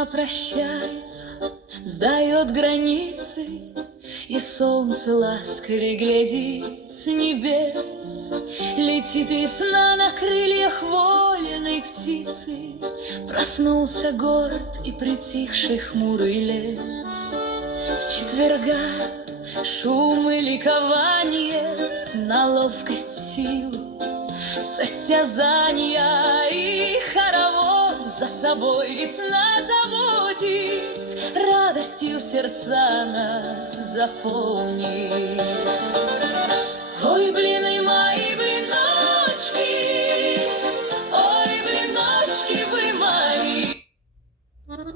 Зима прощается, сдает границы, и солнце ласковей глядит с небес. Летит весна на крыльях вольной птицы, проснулся город и притихший хмурый лес. С четверга шум и ликование, на ловкость, силу, состязания и хоровод за собой весна заводит, радостью сердца нас заполнит.